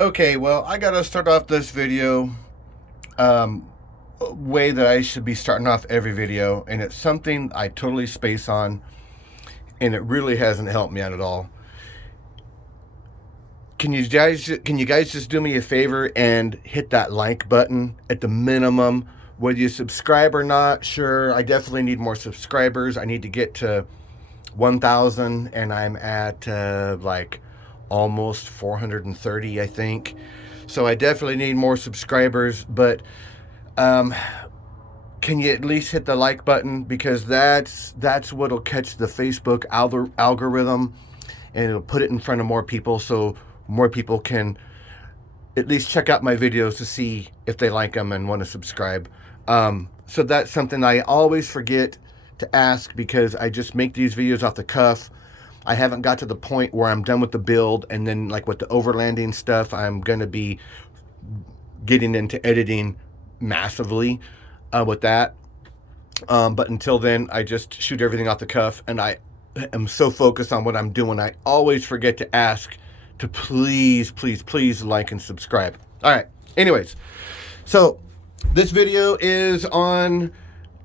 Okay, well, I gotta start off this video way that I should be starting off every video, and it's something I totally space on, and it really hasn't helped me out at all. Can you guys just do me a favor and hit that like button at the minimum? Whether you subscribe or not, sure, I definitely need more subscribers. I need to get to 1,000, and I'm at like almost 430, I think. So I definitely need more subscribers, but can you at least hit the like button, because that's what'll catch the Facebook algorithm, and it'll put it in front of more people, so more people can at least check out my videos to see if they like them and want to subscribe. So that's something I always forget to ask, because I just make these videos off the cuff. I haven't got to the point where I'm done with the build, and then like with the overlanding stuff, I'm going to be getting into editing massively with that. But until then, I just shoot everything off the cuff, and I am so focused on what I'm doing, I always forget to ask to please like and subscribe. All right. Anyways, so this video is on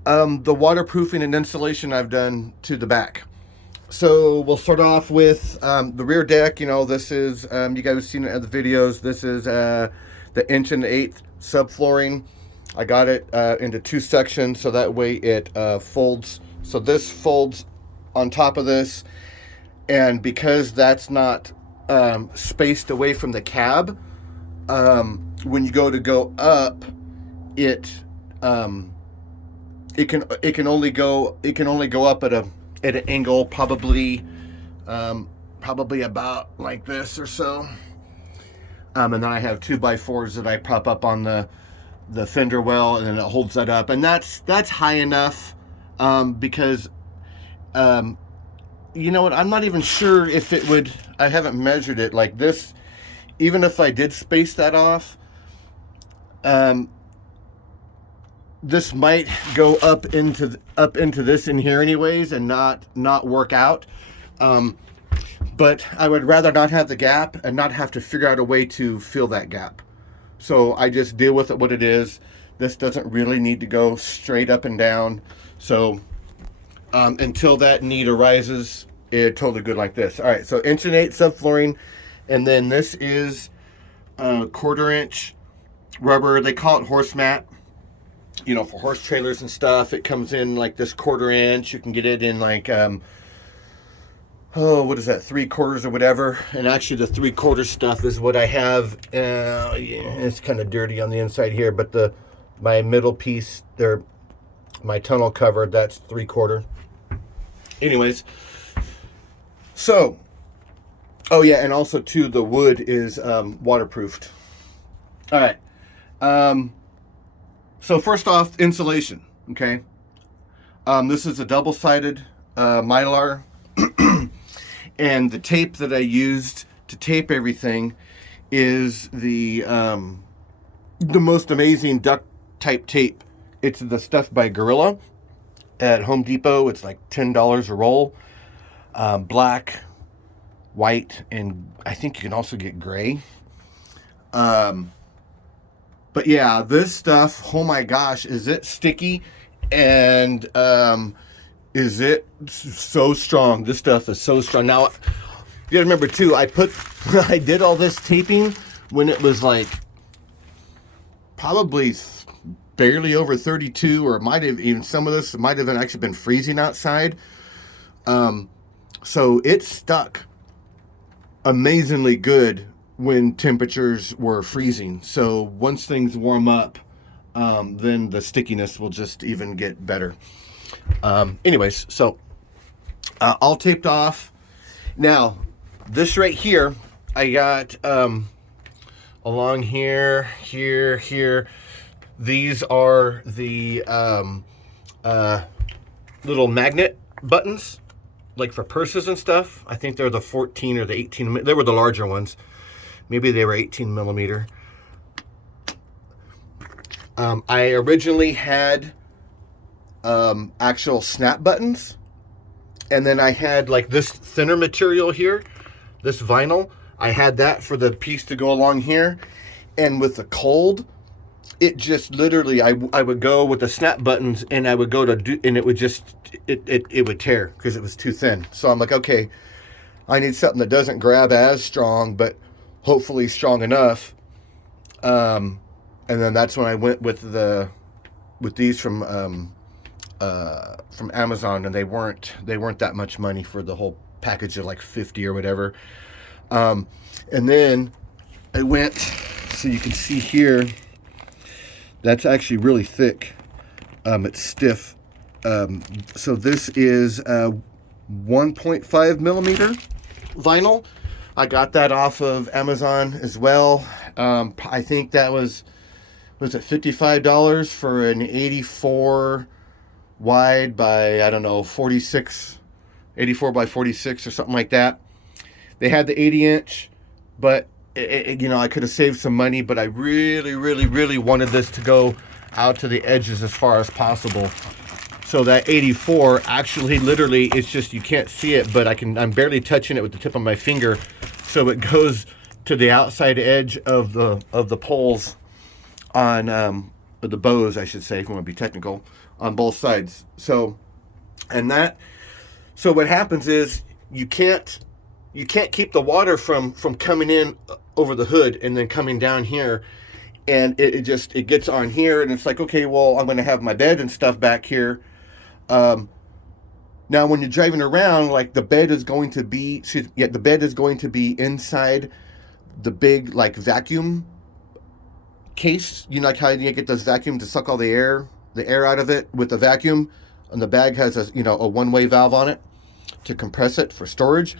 the waterproofing and insulation I've done to the back. So we'll start off with the rear deck. You know, this is, you guys have seen it in the videos. This is the 1 1/8" subflooring. I got it into 2 sections, so that way it folds. So this folds on top of this, and because that's not spaced away from the cab, when you go up, it can only go up at an angle probably about like this or so. And then I have 2x4s that I prop up on the fender well, and then it holds that up, and that's high enough, because you know what, I'm not even sure if it would, I haven't measured it like this, even if I did space that off, this might go up into this in here anyways, and not work out. But I would rather not have the gap and not have to figure out a way to fill that gap. So I just deal with it what it is. This doesn't really need to go straight up and down. So until that need arises, it's totally good like this. All right, so 1 1/8" subflooring, and then this is 1/4 inch rubber. They call it horse mat. You know, for horse trailers and stuff, it comes in like this 1/4 inch. You can get it in like what is that, 3/4 or whatever. And actually the 3/4 stuff is what I have. Yeah, it's kind of dirty on the inside here, but my middle piece there, my tunnel cover, that's 3/4. Anyways, so oh yeah, and also too, the wood is waterproofed. All right. So first off, insulation, okay? This is a double-sided Mylar, and the tape that I used to tape everything is the most amazing duct type tape. It's the stuff by Gorilla at Home Depot. It's like $10 a roll. Black, white, and I think you can also get gray. But yeah, this stuff, oh my gosh, is it sticky, and is it so strong. This stuff is so strong. Now, you gotta remember too, I did all this taping when it was like probably barely over 32, or might have even, some of this might have actually been freezing outside. So it stuck amazingly good when temperatures were freezing. So once things warm up, then the stickiness will just even get better. Anyways, so all taped off. Now, this right here, I got along here. These are the little magnet buttons, like for purses and stuff. I think they're the 14 or the 18. They were the larger ones. Maybe they were 18 millimeter. I originally had actual snap buttons, and then I had like this thinner material here, this vinyl. I had that for the piece to go along here. And with the cold, it just literally, I would go with the snap buttons, and I would go to do, and it would just, it would tear because it was too thin. So I'm like, okay, I need something that doesn't grab as strong, but hopefully strong enough. And then that's when I went with these from Amazon, and they weren't that much money for the whole package of like 50 or whatever. And then I went, so you can see here, that's actually really thick. It's stiff. So this is 1.5 millimeter vinyl. I got that off of Amazon as well. I think that was it $55 for an 84 wide by, I don't know, 84 by 46 or something like that. They had the 80-inch, but I could have saved some money, but I really, really, really wanted this to go out to the edges as far as possible. So that 84, actually, literally, it's just, you can't see it, but I'm barely touching it with the tip of my finger. So it goes to the outside edge of the poles on, the bows, I should say, if you want to be technical, on both sides. So what happens is you can't keep the water from coming in over the hood and then coming down here, and it gets on here, and it's like, okay, well, I'm going to have my bed and stuff back here. Now when you're driving around, like, the bed is going to be inside the big, like, vacuum case. You know, like how you get those vacuums to suck all the air out of it with the vacuum, and the bag has a one-way valve on it to compress it for storage.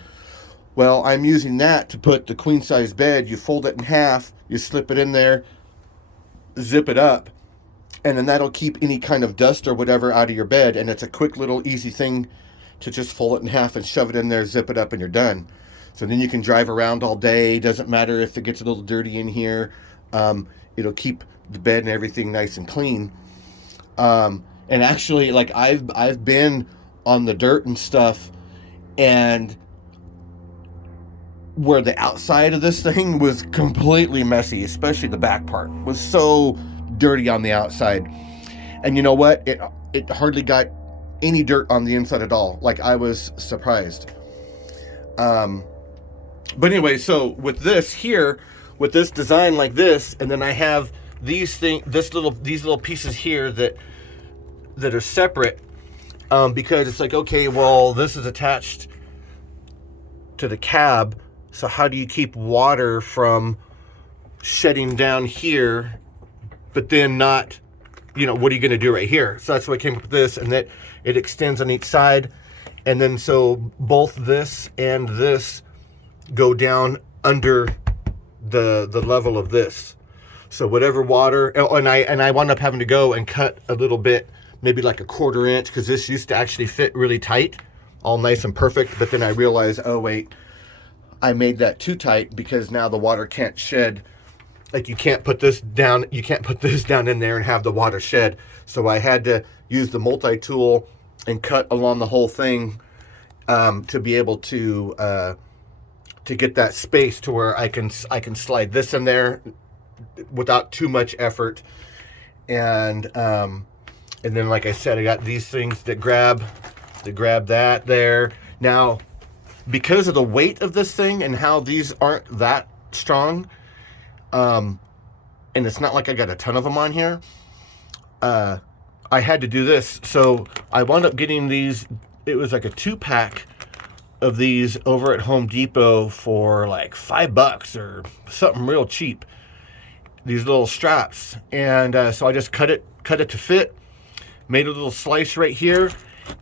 Well, I'm using that to put the queen size bed. You fold it in half, you slip it in there, zip it up, and then that'll keep any kind of dust or whatever out of your bed. And it's a quick little easy thing to just fold it in half and shove it in there, zip it up, and you're done. So then you can drive around all day. Doesn't matter if it gets a little dirty in here. It'll keep the bed and everything nice and clean. And actually, like, I've been on the dirt and stuff, and where the outside of this thing was completely messy, especially the back part was so dirty on the outside. And you know what? It hardly got any dirt on the inside at all. Like, I was surprised. But anyway, so with this here, with this design like this, and then I have these little pieces here that are separate, because it's like, okay, well, this is attached to the cab. So how do you keep water from shedding down here, but then not, what are you going to do right here? So that's why I came up with this, and that it extends on each side. And then so both this and this go down under the level of this. So whatever water, and I wound up having to go and cut a little bit, maybe like a 1/4 inch, because this used to actually fit really tight, all nice and perfect. But then I realized, oh wait, I made that too tight, because now the water can't shed. Like, you can't put this down in there and have the water shed. So I had to use the multi-tool and cut along the whole thing, to be able to get that space to where I can slide this in there without too much effort. And then, like I said, I got these things that grab that there. Now, because of the weight of this thing and how these aren't that strong, and it's not like I got a ton of them on here, I had to do this. So I wound up getting these. It was like a 2-pack of these over at Home Depot for like $5 or something real cheap. These little straps, and so I just cut it to fit, made a little slice right here,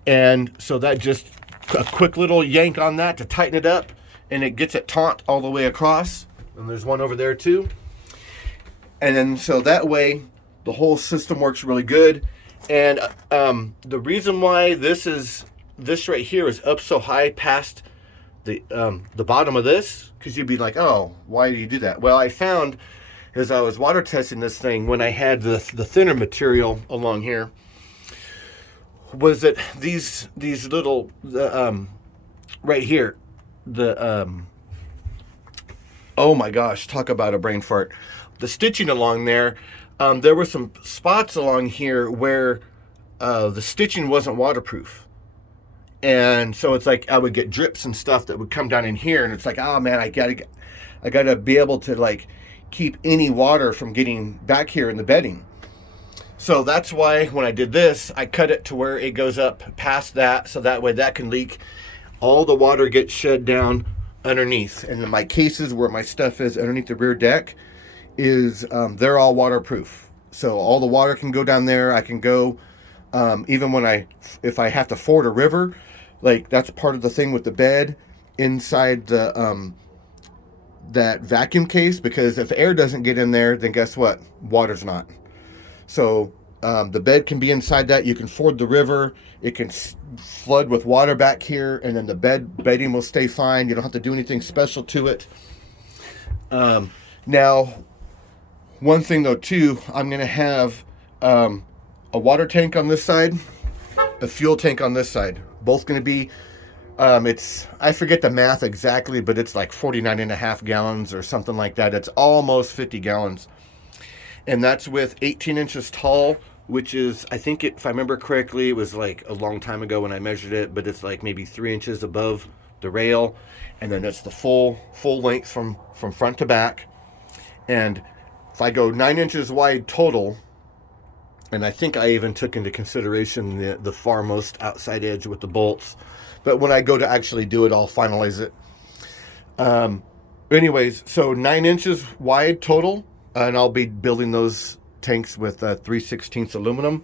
and so that just a quick little yank on that to tighten it up, and it gets it taut all the way across. And there's one over there too. And then so that way the whole system works really good. And the reason why this right here is up so high past the bottom of this, because you'd be like, oh, why do you do that? Well, I found, as I was water testing this thing, when I had the thinner material along here, was that these little right here, Oh my gosh, talk about a brain fart. The stitching along there, there were some spots along here where the stitching wasn't waterproof. And so it's like I would get drips and stuff that would come down in here, and it's like, oh man, I gotta be able to like keep any water from getting back here in the bedding. So that's why when I did this, I cut it to where it goes up past that, so that way that can leak. All the water gets shed down underneath. And in my cases where my stuff is underneath the rear deck is they're all waterproof. So all the water can go down there. I can go even when if I have to ford a river, like that's part of the thing with the bed inside the that vacuum case, because if air doesn't get in there, then guess what? Water's not. So the bed can be inside that. You can ford the river. It can flood with water back here, and then the bedding will stay fine. You don't have to do anything special to it. Now, one thing though too, I'm gonna have a water tank on this side, a fuel tank on this side. Both gonna be, I forget the math exactly, but it's like 49.5 gallons or something like that. It's almost 50 gallons. And that's with 18 inches tall, which is, I think if I remember correctly, it was like a long time ago when I measured it, but it's like maybe 3 inches above the rail. And then it's the full length from front to back. And if I go 9 inches wide total, and I think I even took into consideration the farmost outside edge with the bolts, but when I go to actually do it, I'll finalize it. Anyways, so 9 inches wide total. And I'll be building those tanks with 3/16 aluminum.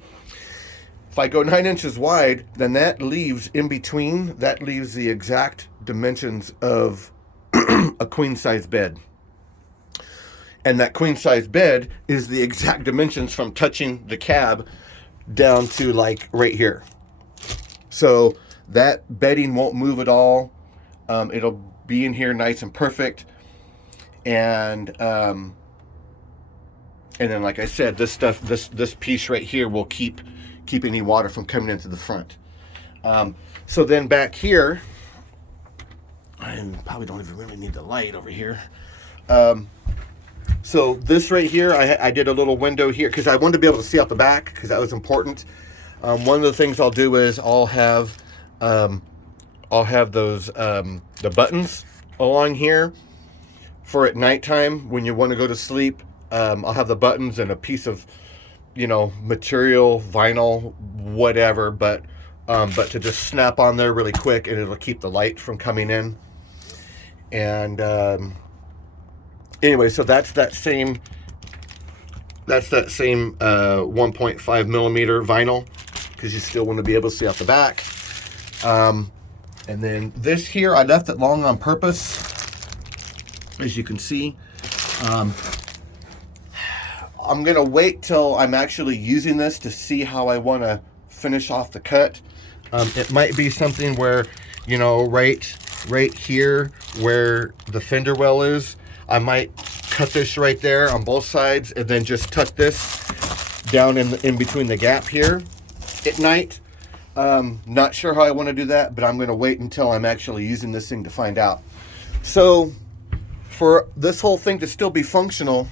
If I go 9 inches wide, then that leaves in between, that leaves the exact dimensions of a queen size bed. And that queen size bed is the exact dimensions from touching the cab down to like right here. So that bedding won't move at all. It'll be in here nice and perfect. And then, like I said, this stuff, this piece right here will keep any water from coming into the front. So then back here, I probably don't even really need the light over here. So this right here, I did a little window here because I wanted to be able to see out the back because that was important. One of the things I'll do is I'll have those the buttons along here for at nighttime when you want to go to sleep. I'll have the buttons and a piece of, material, vinyl, whatever, but to just snap on there really quick, and it'll keep the light from coming in. And anyway, so that's that same 1.5 millimeter vinyl, because you still want to be able to see out the back. And then this here, I left it long on purpose, as you can see. I'm going to wait till I'm actually using this to see how I want to finish off the cut. It might be something where, right here where the fender well is, I might cut this right there on both sides and then just tuck this down in between the gap here at night. Not sure how I want to do that, but I'm going to wait until I'm actually using this thing to find out. So for this whole thing to still be functional,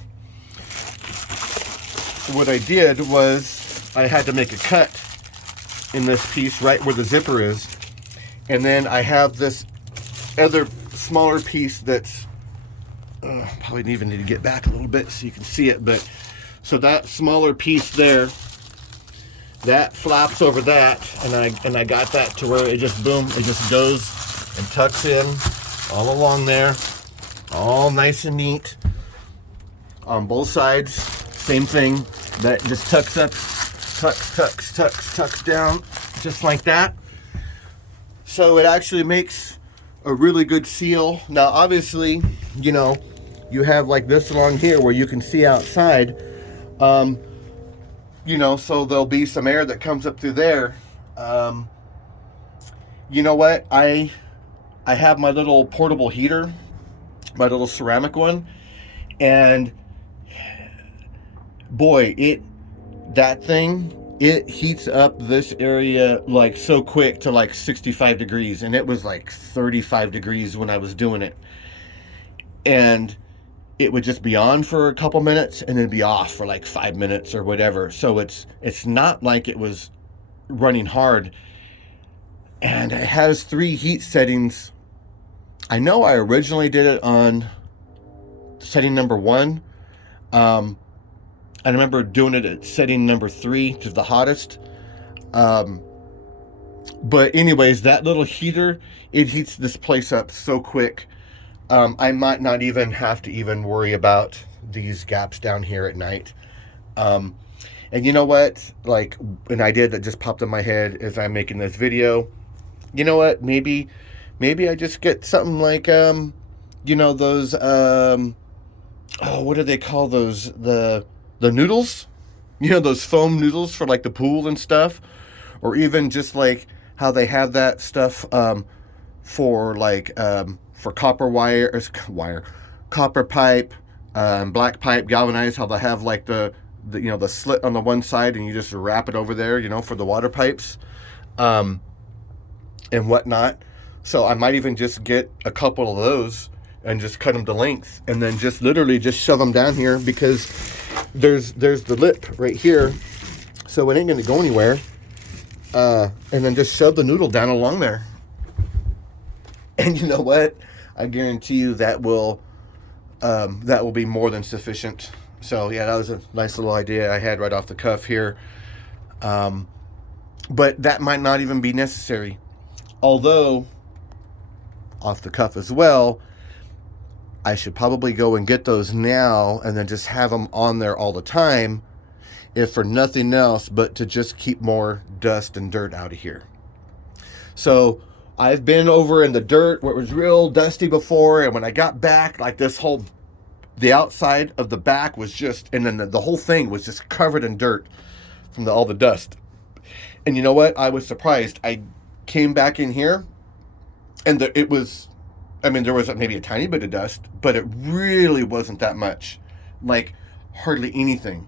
what I did was I had to make a cut in this piece right where the zipper is, and then I have this other smaller piece that's probably even need to get back a little bit so you can see it, but so that smaller piece there, that flaps over that, and I got that to where it just it just goes and tucks in all along there, all nice and neat on both sides. Same thing, that just tucks up, tucks down, just like that. So it actually makes a really good seal. Now, obviously, you have like this along here where you can see outside, so there'll be some air that comes up through there. You know what? I have my little portable heater, my little ceramic one, and boy, that thing heats up this area like so quick to like 65 degrees, and it was like 35 degrees when I was doing it. And it would just be on for a couple minutes and then be off for like 5 minutes or whatever. So it's not like it was running hard. And it has 3 heat settings. I know I originally did it on setting number 1. I remember doing it at setting number 3, which is the hottest. But anyways, that little heater, it heats this place up so quick. I might not even have to even worry about these gaps down here at night. And you know what? Like, an idea that just popped in my head as I'm making this video. You know what? Maybe I just get something like, you know, those, oh, what do they call those? The noodles? You know, those foam noodles for like the pool and stuff? Or even just like how they have that stuff, for like, for copper copper pipe, black pipe, galvanized, how they have like the you know, the slit on the one side and you just wrap it over there, you know, for the water pipes, and whatnot. So I might even just get a couple of those and just cut them to length and then just literally just shove them down here, because there's the lip right here, so it ain't gonna go anywhere. And then just shove the noodle down along there. And you know what? I guarantee you that will be more than sufficient. So yeah, that was a nice little idea I had right off the cuff here. But that might not even be necessary. Although, off the cuff as well, I should probably go and get those now and then just have them on there all the time, if for nothing else but to just keep more dust and dirt out of here. So I've been over in the dirt where it was real dusty before, and when I got back, like the outside of the back was just, and then the whole thing was just covered in dirt from all the dust. And you know what? I was surprised. I came back in here, and it was, I mean, there was maybe a tiny bit of dust, but it really wasn't that much, like hardly anything.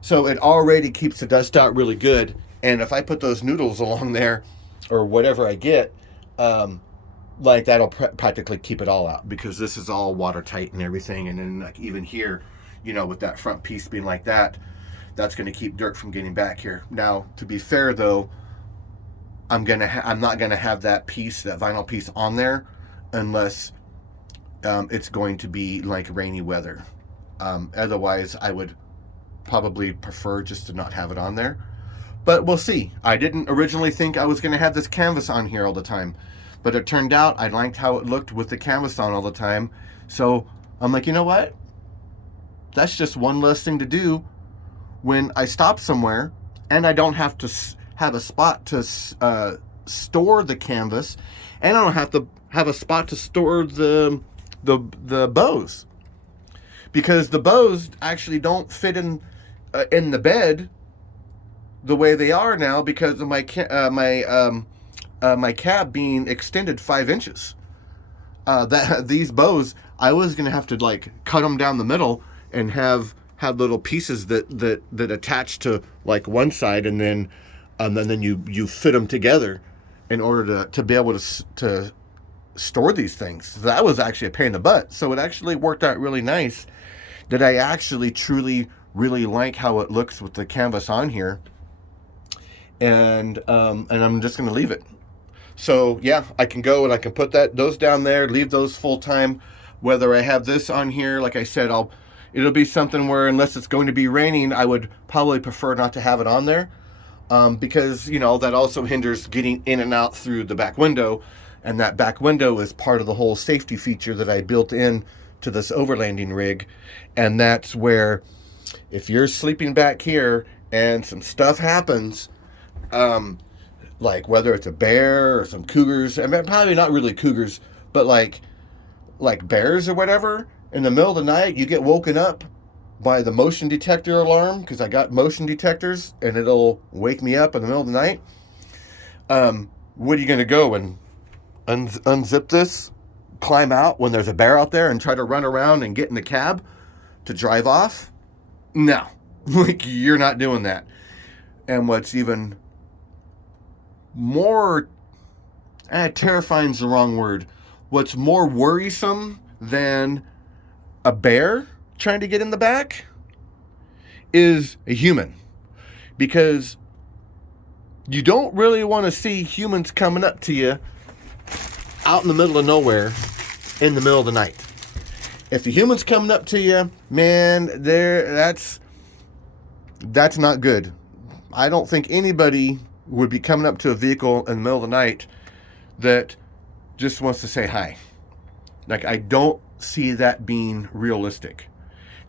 So it already keeps the dust out really good. And if I put those noodles along there, or whatever I get, like that'll practically keep it all out, because this is all watertight and everything. And then like even here, you know, with that front piece being like that, that's going to keep dirt from getting back here. Now, to be fair though, I'm not gonna have that vinyl piece on there unless it's going to be like rainy weather. Otherwise, I would probably prefer just to not have it on there. But we'll see. I didn't originally think I was going to have this canvas on here all the time, but it turned out I liked how it looked with the canvas on all the time. So I'm like, you know what? That's just one less thing to do when I stop somewhere and I don't have to have a spot to store the canvas, and I don't have to have a spot to store the bows, because the bows actually don't fit in the bed the way they are now, because of my cab being extended 5 inches. These bows, I was gonna have to like cut them down the middle and have little pieces that attach to like one side, and then you fit them together in order to be able to store these things. So that was actually a pain in the butt. So it actually worked out really nice that I actually truly really like how it looks with the canvas on here. And I'm just gonna leave it. So yeah, I can go and I can put those down there, leave those full time. Whether I have this on here, like I said, it'll be something where, unless it's going to be raining, I would probably prefer not to have it on there, because you know that also hinders getting in and out through the back window, and that back window is part of the whole safety feature that I built in to this overlanding rig. And that's where, if you're sleeping back here and some stuff happens, like whether it's a bear or some cougars, I mean, probably not really cougars, but like bears or whatever, in the middle of the night, you get woken up by the motion detector alarm, because I got motion detectors, and it'll wake me up in the middle of the night. What are you going to go and unzip this, climb out when there's a bear out there, and try to run around and get in the cab to drive off? No, like, you're not doing that. And what's even more, terrifying is the wrong word. What's more worrisome than a bear trying to get in the back is a human, because you don't really want to see humans coming up to you out in the middle of nowhere in the middle of the night. If the human's coming up to you, man, that's not good. I don't think anybody would be coming up to a vehicle in the middle of the night that just wants to say hi. Like, I don't see that being realistic.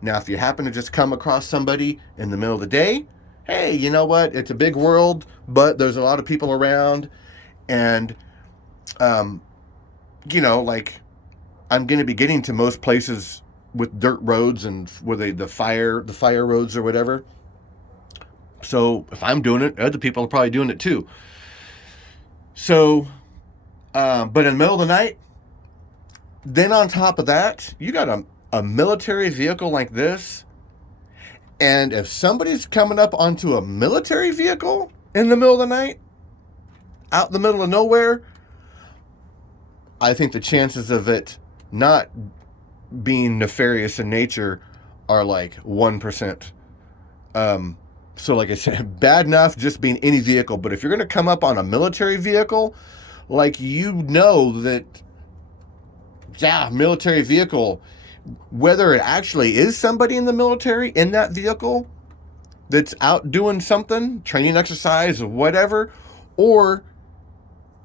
Now, if you happen to just come across somebody in the middle of the day, hey, you know what? It's a big world, but there's a lot of people around, and, you know, like, I'm going to be getting to most places with dirt roads and with the fire roads or whatever. So if I'm doing it, other people are probably doing it too. So, but in the middle of the night, then on top of that, you got a military vehicle like this. And if somebody's coming up onto a military vehicle in the middle of the night, out in the middle of nowhere, I think the chances of it not being nefarious in nature are like 1%. So like I said, bad enough just being any vehicle, but if you're going to come up on a military vehicle, like, you know that, yeah, military vehicle, whether it actually is somebody in the military in that vehicle that's out doing something, training exercise or whatever, or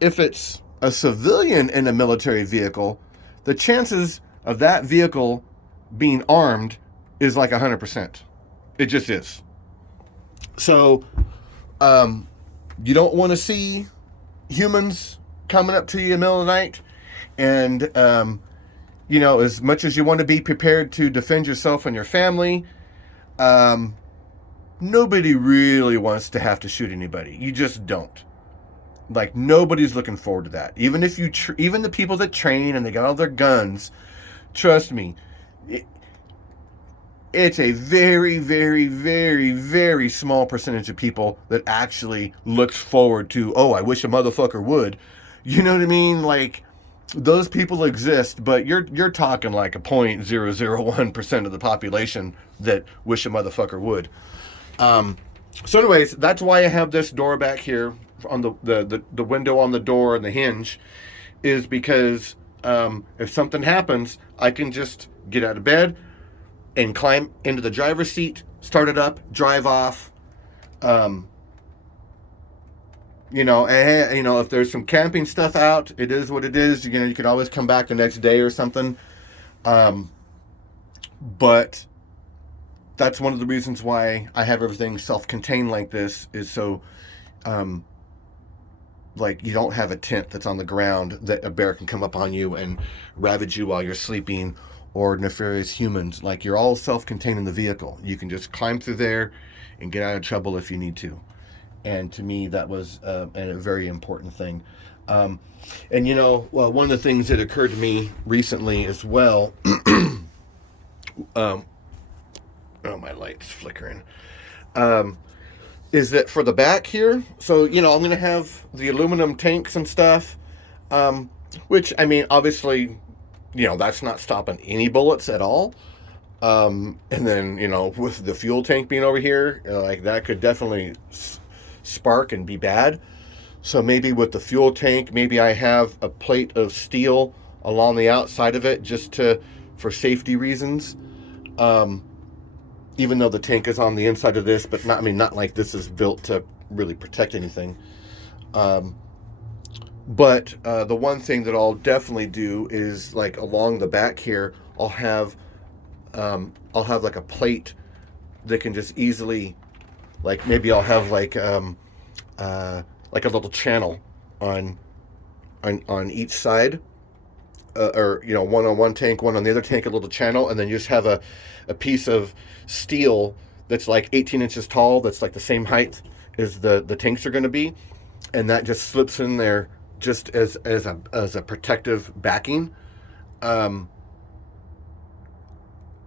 if it's a civilian in a military vehicle, the chances of that vehicle being armed is like 100%. It just is. So, you don't want to see humans coming up to you in the middle of the night. And, you know, as much as you want to be prepared to defend yourself and your family, nobody really wants to have to shoot anybody. You just don't. Like, nobody's looking forward to that. Even if you, even the people that train and they got all their guns, trust me, it's a very, very, very, very small percentage of people that actually looks forward to, oh, I wish a motherfucker would. You know what I mean? Like, those people exist, but you're talking like a 0.001% of the population that wish a motherfucker would. So anyways, that's why I have this door back here on the window on the door and the hinge, is because if something happens, I can just get out of bed and climb into the driver's seat, start it up, drive off. You know, and, you know, if there's some camping stuff out, it is what it is. You know, you can always come back the next day or something. But that's one of the reasons why I have everything self-contained like this, is so, like, you don't have a tent that's on the ground that a bear can come up on you and ravage you while you're sleeping, or nefarious humans. Like, you're all self-contained in the vehicle. You can just climb through there and get out of trouble if you need to. And to me, that was a very important thing. And, you know, well, one of the things that occurred to me recently as well, oh, my light's flickering, is that for the back here, so, you know, I'm going to have the aluminum tanks and stuff, which, I mean, obviously, you know, that's not stopping any bullets at all. And then, you know, with the fuel tank being over here, like, that could definitely spark and be bad. So maybe with the fuel tank, maybe I have a plate of steel along the outside of it, just for safety reasons. Even though the tank is on the inside of this, but not like this is built to really protect anything. But the one thing that I'll definitely do is, like, along the back here, I'll have like a plate that can just easily, like, maybe I'll have like a little channel on each side, or, you know, one on one tank, one on the other tank, a little channel, and then you just have a piece of steel that's like 18 inches tall, that's like the same height as the tanks are going to be, and that just slips in there just as a protective backing,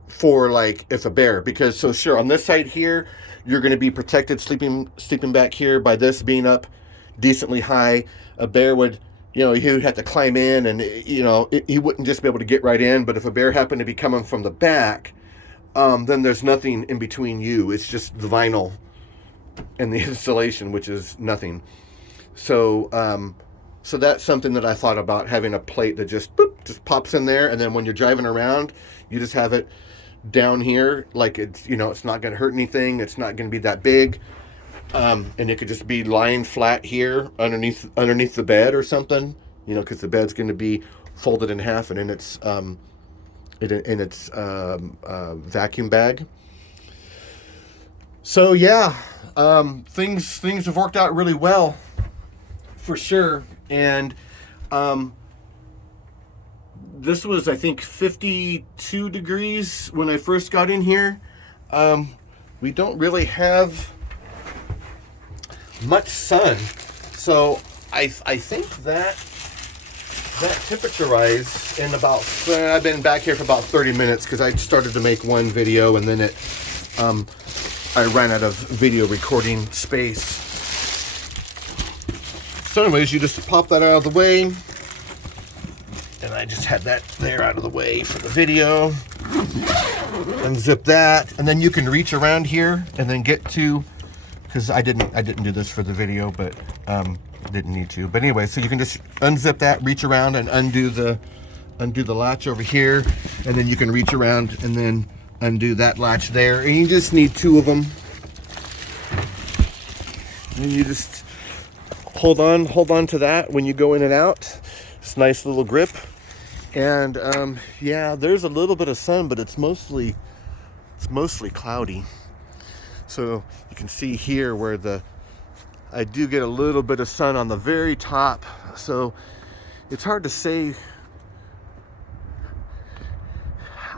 for, like, if a bear, because, so sure, on this side here, you're going to be protected sleeping back here by this being up decently high. A bear would you know, he would have to climb in, and you know, he wouldn't just be able to get right in. But if a bear happened to be coming from the back, then there's nothing in between you. It's just the vinyl and the insulation, which is nothing. So so that's something that I thought about, having a plate that just boop, just pops in there, and then when you're driving around, you just have it down here, like it's, you know, it's not going to hurt anything. It's not going to be that big, and it could just be lying flat here underneath the bed or something, you know, because the bed's going to be folded in half and in its vacuum bag. So yeah, things have worked out really well, for sure. And this was, I think, 52 degrees when I first got in here. We don't really have much sun, so I think that temperature rise in about, I've been back here for about 30 minutes because I started to make one video, and then I ran out of video recording space. So anyways, you just pop that out of the way, and I just had that there out of the way for the video. Unzip that, and then you can reach around here and then get to, because I didn't do this for the video, but didn't need to. But anyway, so you can just unzip that, reach around, and undo the latch over here, and then you can reach around and then undo that latch there, and you just need two of them. And you just hold on to that when you go in and out. It's a nice little grip. And yeah, there's a little bit of sun, but it's mostly cloudy. So you can see here where I do get a little bit of sun on the very top. So it's hard to say.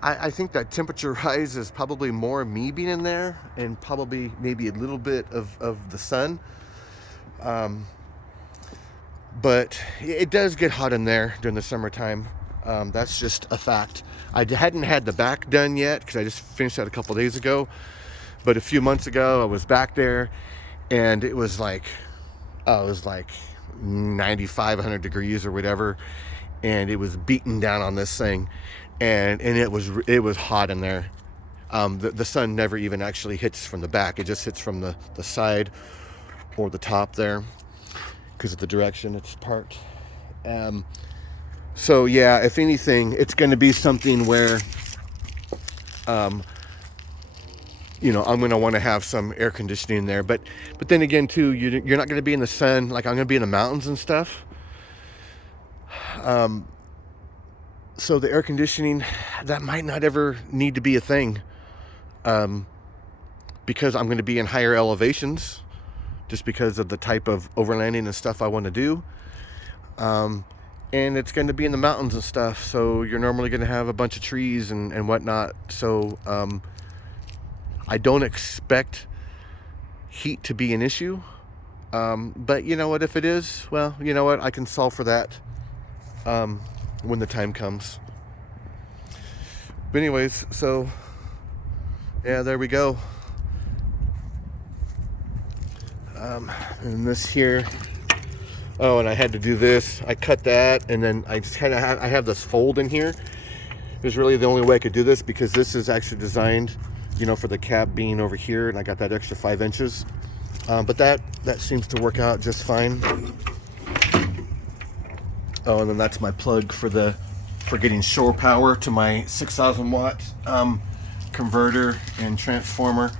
I think that temperature rise is probably more me being in there, and probably maybe a little bit of the sun. But it does get hot in there during the summertime. That's just a fact. I hadn't had the back done yet because I just finished that a couple days ago. But a few months ago, I was back there, and it was like 95, 100 degrees or whatever, and it was beating down on this thing, and it was hot in there. The sun never even actually hits from the back; it just hits from the side or the top there, because of the direction it's parked. So yeah, if anything, it's going to be something where, you know, I'm going to want to have some air conditioning there. But then again, too, you're not going to be in the sun. Like, I'm going to be in the mountains and stuff. So the air conditioning, that might not ever need to be a thing, because I'm going to be in higher elevations, just because of the type of overlanding and stuff I want to do. And it's going to be in the mountains and stuff, so you're normally going to have a bunch of trees and whatnot. So I don't expect heat to be an issue. But you know what, if it is, well, you know what, I can solve for that when the time comes. But anyways, so yeah, there we go. And this here, oh, and I had to do this. I cut that, and then I just kind of I have this fold in here. It was really the only way I could do this, because this is actually designed, you know, for the cab being over here, and I got that extra 5 inches. But that seems to work out just fine. Oh, and then that's my plug for getting shore power to my 6,000 watt converter and transformer.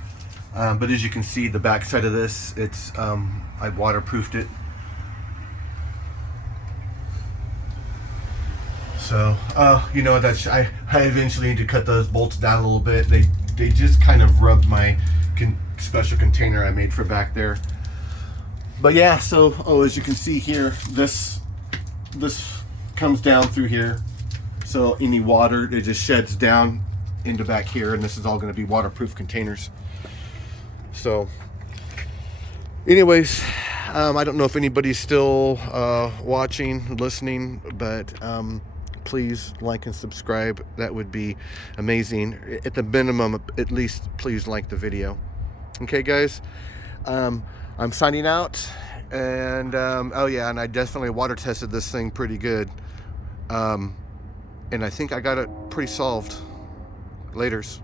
But as you can see, the back side of this, it's I waterproofed it. So you know, that's I eventually need to cut those bolts down a little bit. They just kind of rubbed my special container I made for back there. But yeah, so as you can see here, this comes down through here. So any water, it just sheds down into back here, and this is all going to be waterproof containers. So anyways, I don't know if anybody's still watching, listening, but please like and subscribe. That would be amazing. At the minimum, at least please like the video. Okay, guys, I'm signing out. And oh yeah, and I definitely water tested this thing pretty good. And I think I got it pretty solved. Laters.